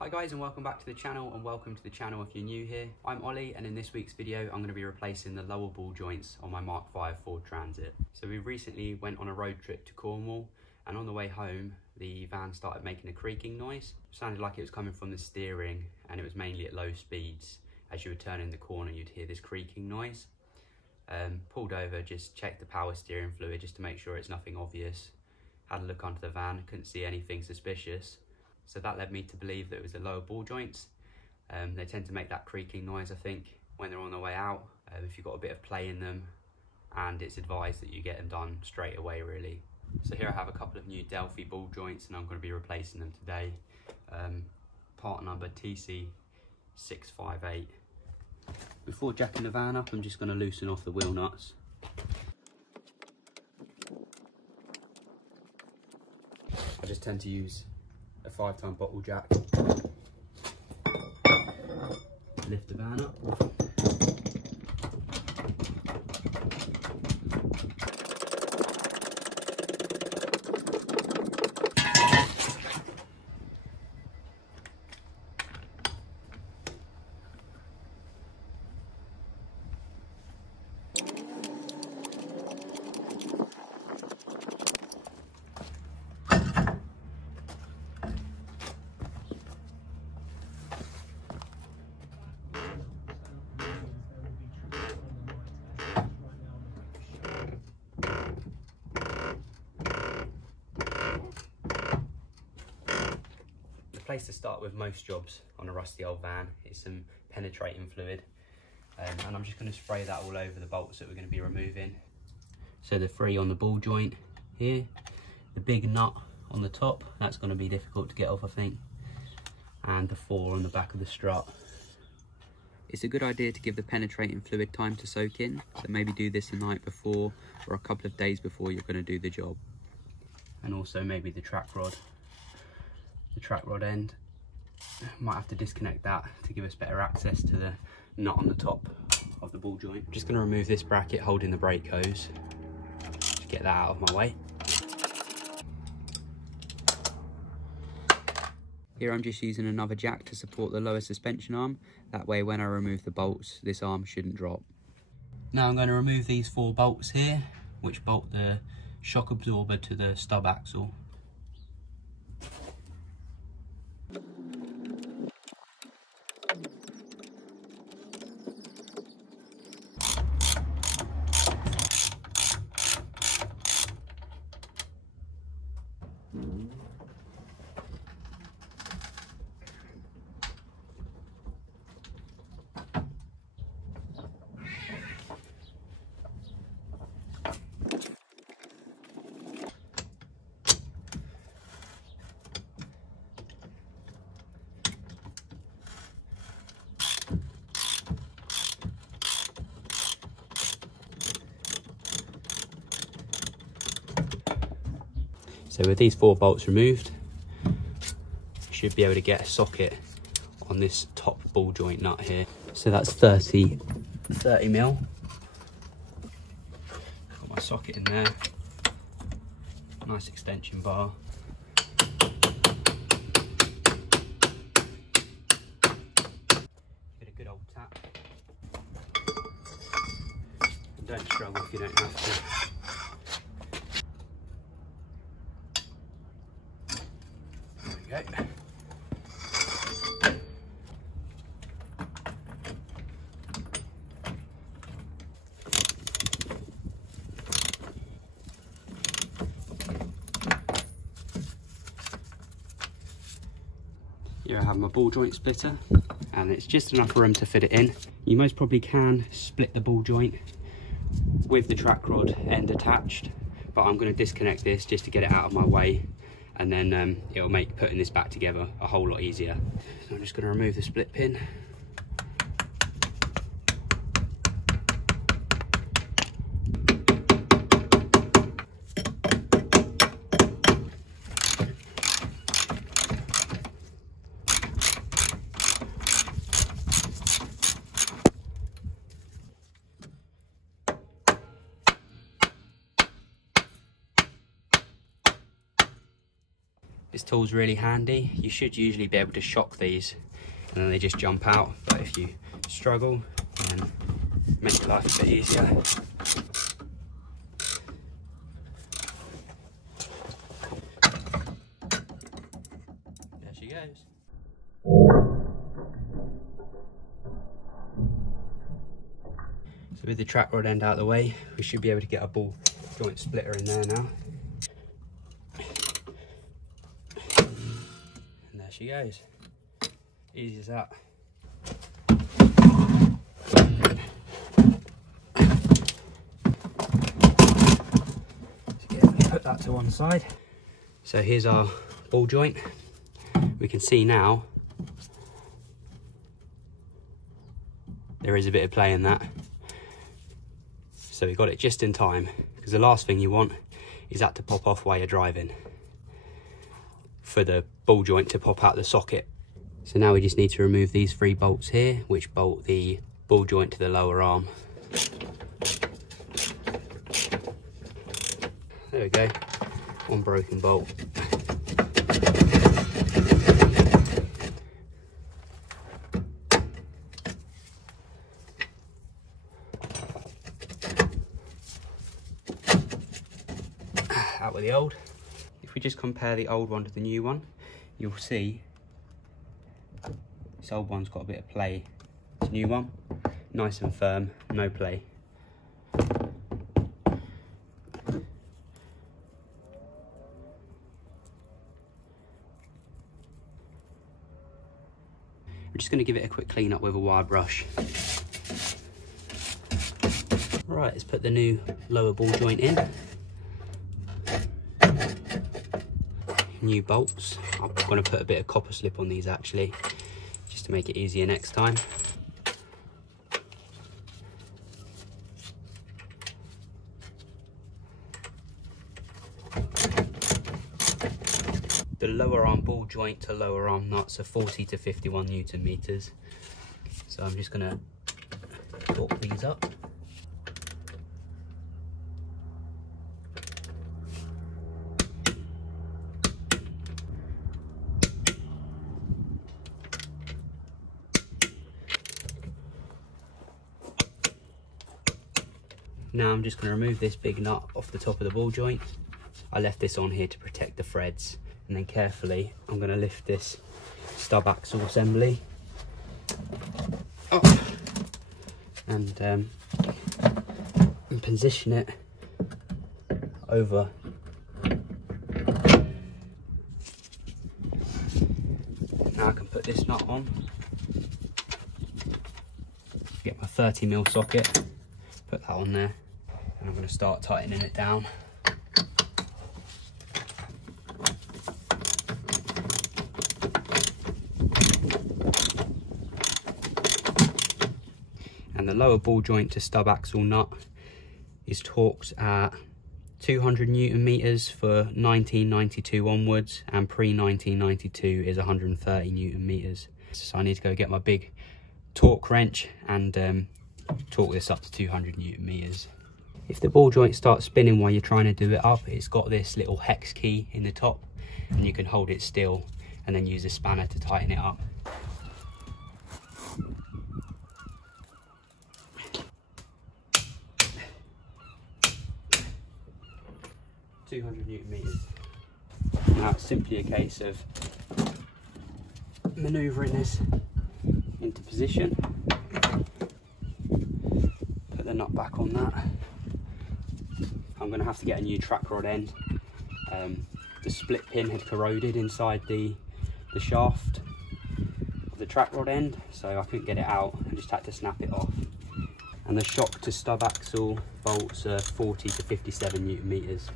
Hi guys, and welcome back to the channel, and welcome to the channel if you're new here. I'm Ollie, and in this week's video I'm going to be replacing the lower ball joints on my MK5 Ford Transit. So we recently went on a road trip to Cornwall, and on the way home the van started making a creaking noise. It sounded like it was coming from the steering, and it was mainly at low speeds. As you were turning the corner you'd hear this creaking noise. Pulled over, just checked the power steering fluid just to make sure it's nothing obvious. Had a look under the van, couldn't see anything suspicious. So that led me to believe that it was the lower ball joints. They tend to make that creaking noise, I think, when they're on their way out, if you've got a bit of play in them, and it's advised that you get them done straight away really. So here I have a couple of new Delphi ball joints, and I'm going to be replacing them today. Part number TC658. Before jacking the van up, I'm just going to loosen off the wheel nuts. I just tend to use a 5-ton bottle jack. Lift the van up. The place to start with most jobs on a rusty old van is some penetrating fluid, and I'm just going to spray that all over the bolts that we're going to be removing. So the 3 on the ball joint here, the big nut on the top, that's going to be difficult to get off I think, and the 4 on the back of the strut. It's a good idea to give the penetrating fluid time to soak in, so maybe do this the night before or a couple of days before you're going to do the job. And also maybe the track rod end, might have to disconnect that to give us better access to the nut on the top of the ball joint. I'm just going to remove this bracket holding the brake hose to get that out of my way. Here I'm just using another jack to support the lower suspension arm, that way when I remove the bolts this arm shouldn't drop. Now I'm going to remove these 4 bolts here, which bolt the shock absorber to the stub axle. So with these 4 bolts removed, you should be able to get a socket on this top ball joint nut here. So that's 30 mil. Got my socket in there. Nice extension bar. Get a good old tap. And don't struggle if you don't have to. Okay. Here I have my ball joint splitter, and it's just enough room to fit it in. You most probably can split the ball joint with the track rod end attached, but I'm going to disconnect this just to get it out of my way, and then it'll make putting this back together a whole lot easier. So I'm just going to remove the split pin. It's tool's really handy. You should usually be able to shock these and then they just jump out, but if you struggle, then make your life a bit easier. There she goes. So with the track rod end out of the way, we should be able to get a ball joint splitter in there now. And there she goes. Easy as that. So put that to one side. So here's our ball joint. We can see now there is a bit of play in that. So we got it just in time, because the last thing you want is that to pop off while you're driving, for the ball joint to pop out the socket. So now we just need to remove these 3 bolts here, which bolt the ball joint to the lower arm. There we go, one broken bolt. Out with the old. If we just compare the old one to the new one, you'll see this old one's got a bit of play. This new one, nice and firm, no play. I'm just going to give it a quick clean up with a wire brush. Right, let's put the new lower ball joint in. New bolts. I'm going to put a bit of copper slip on these actually, just to make it easier next time. The lower arm ball joint to lower arm nuts are 40 to 51 Newton meters. So I'm just going to torque these up. Now I'm just going to remove this big nut off the top of the ball joint. I left this on here to protect the threads, and then carefully I'm going to lift this stub axle assembly up and position it over. Now I can put this nut on, get my 30mm socket, put that on there, and I'm going to start tightening it down. And the lower ball joint to stub axle nut is torqued at 200 Newton meters for 1992 onwards, and pre-1992 is 130 Newton meters. So I need to go get my big torque wrench and torque this up to 200 Newton meters. If the ball joint starts spinning while you're trying to do it up, it's got this little hex key in the top, and you can hold it still and then use a spanner to tighten it up. Newton-meters. Now it's simply a case of manoeuvring this into position. Put the nut back on that. I'm going to have to get a new track rod end. The split pin had corroded inside the shaft of the track rod end, so I couldn't get it out and just had to snap it off. And the shock to stub axle bolts are 40 to 57 Newton meters.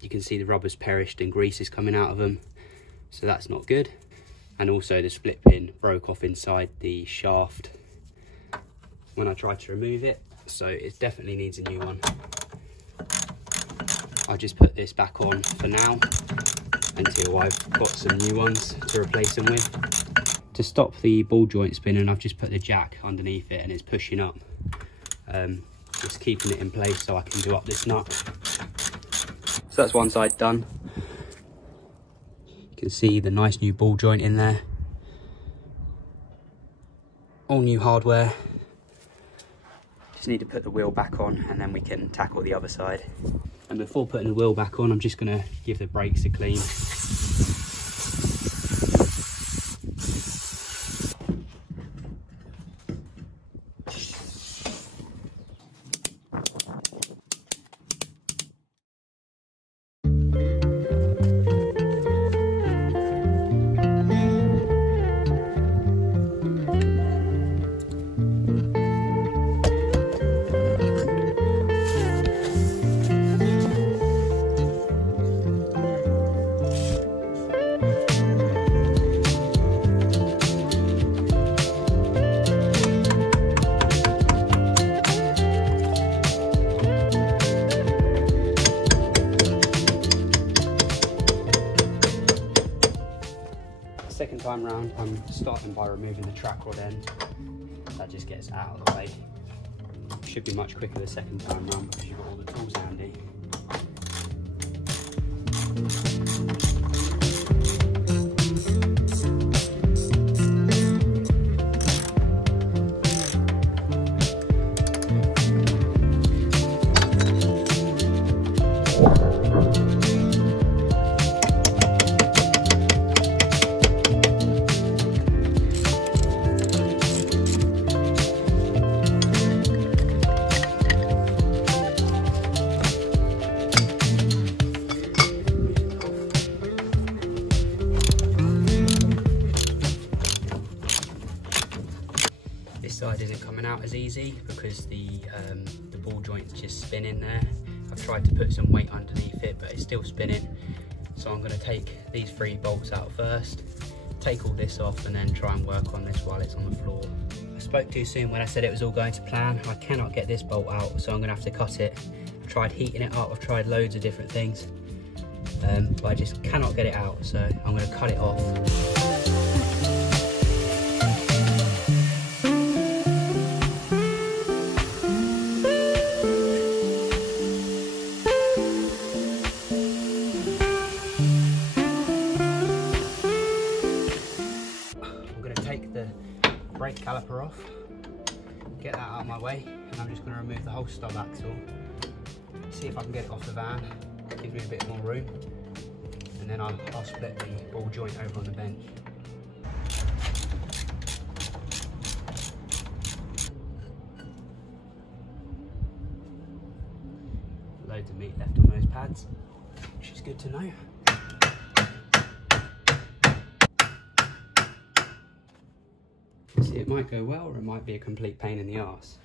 You can see the rubber's perished and grease is coming out of them, so that's not good. And also the split pin broke off inside the shaft when I tried to remove it, so it definitely needs a new one. I'll just put this back on for now until I've got some new ones to replace them with. To stop the ball joint spinning, I've just put the jack underneath it and it's pushing up. Just keeping it in place so I can do up this nut. So that's one side done. You can see the nice new ball joint in there. All new hardware. Just need to put the wheel back on and then we can tackle the other side. And before putting the wheel back on, I'm just going to give the brakes a clean. Second time round, I'm starting by removing the track rod end. That just gets out of the way. Should be much quicker the second time round because you've got all the tools handy. This side isn't coming out as easy because the ball joint's just spinning there. I've tried to put some weight underneath it, but it's still spinning. So I'm going to take these 3 bolts out first, take all this off, and then try and work on this while it's on the floor. I spoke too soon when I said it was all going to plan. I cannot get this bolt out, so I'm going to have to cut it. I've tried heating it up, I've tried loads of different things, but I just cannot get it out, so I'm going to cut it off. Brake caliper off, get that out of my way, and I'm just going to remove the whole stub axle, see if I can get it off the van, gives me a bit more room, and then I'll split the ball joint over on the bench. Loads of meat left on those pads, which is good to know. See, it might go well or it might be a complete pain in the arse.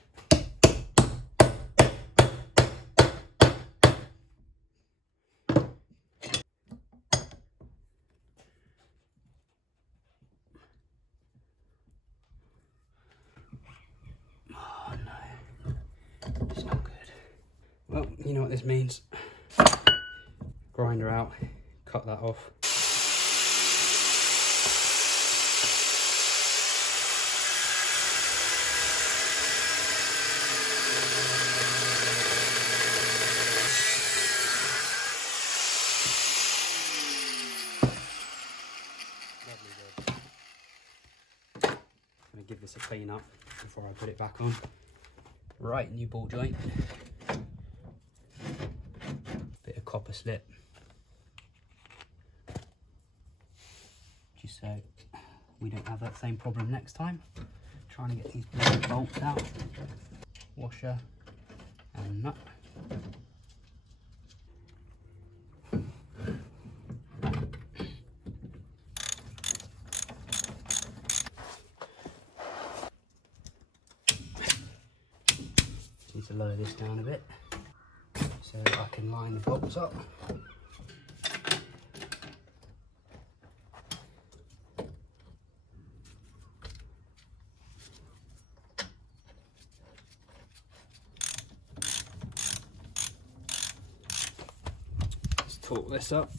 Oh no, it's not good. Well, you know what this means. Grinder out, cut that off. Give this a clean up before I put it back on. Right, new ball joint. Bit of copper slip. Just so we don't have that same problem next time. Trying to get these bolts out. Washer and nut. Need to lower this down a bit so that I can line the bolts up. Let's torque this up.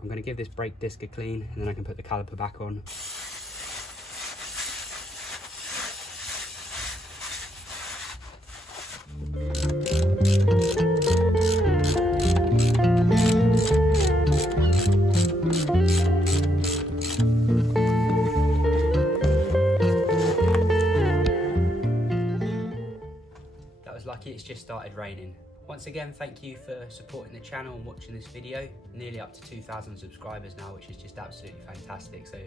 I'm I'm going to give this brake disc a clean and then I can put the caliper back on. That was lucky, it's just started raining. Once again, thank you for supporting the channel and watching this video. Nearly up to 2,000 subscribers now, which is just absolutely fantastic. So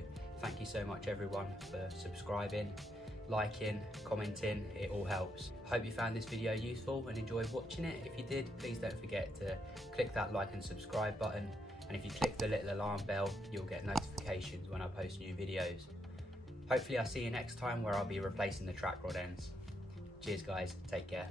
thank you so much everyone for subscribing, liking, commenting, it all helps. I hope you found this video useful and enjoyed watching it. If you did, please don't forget to click that like and subscribe button. And if you click the little alarm bell, you'll get notifications when I post new videos. Hopefully I'll see you next time where I'll be replacing the track rod ends. Cheers guys, take care.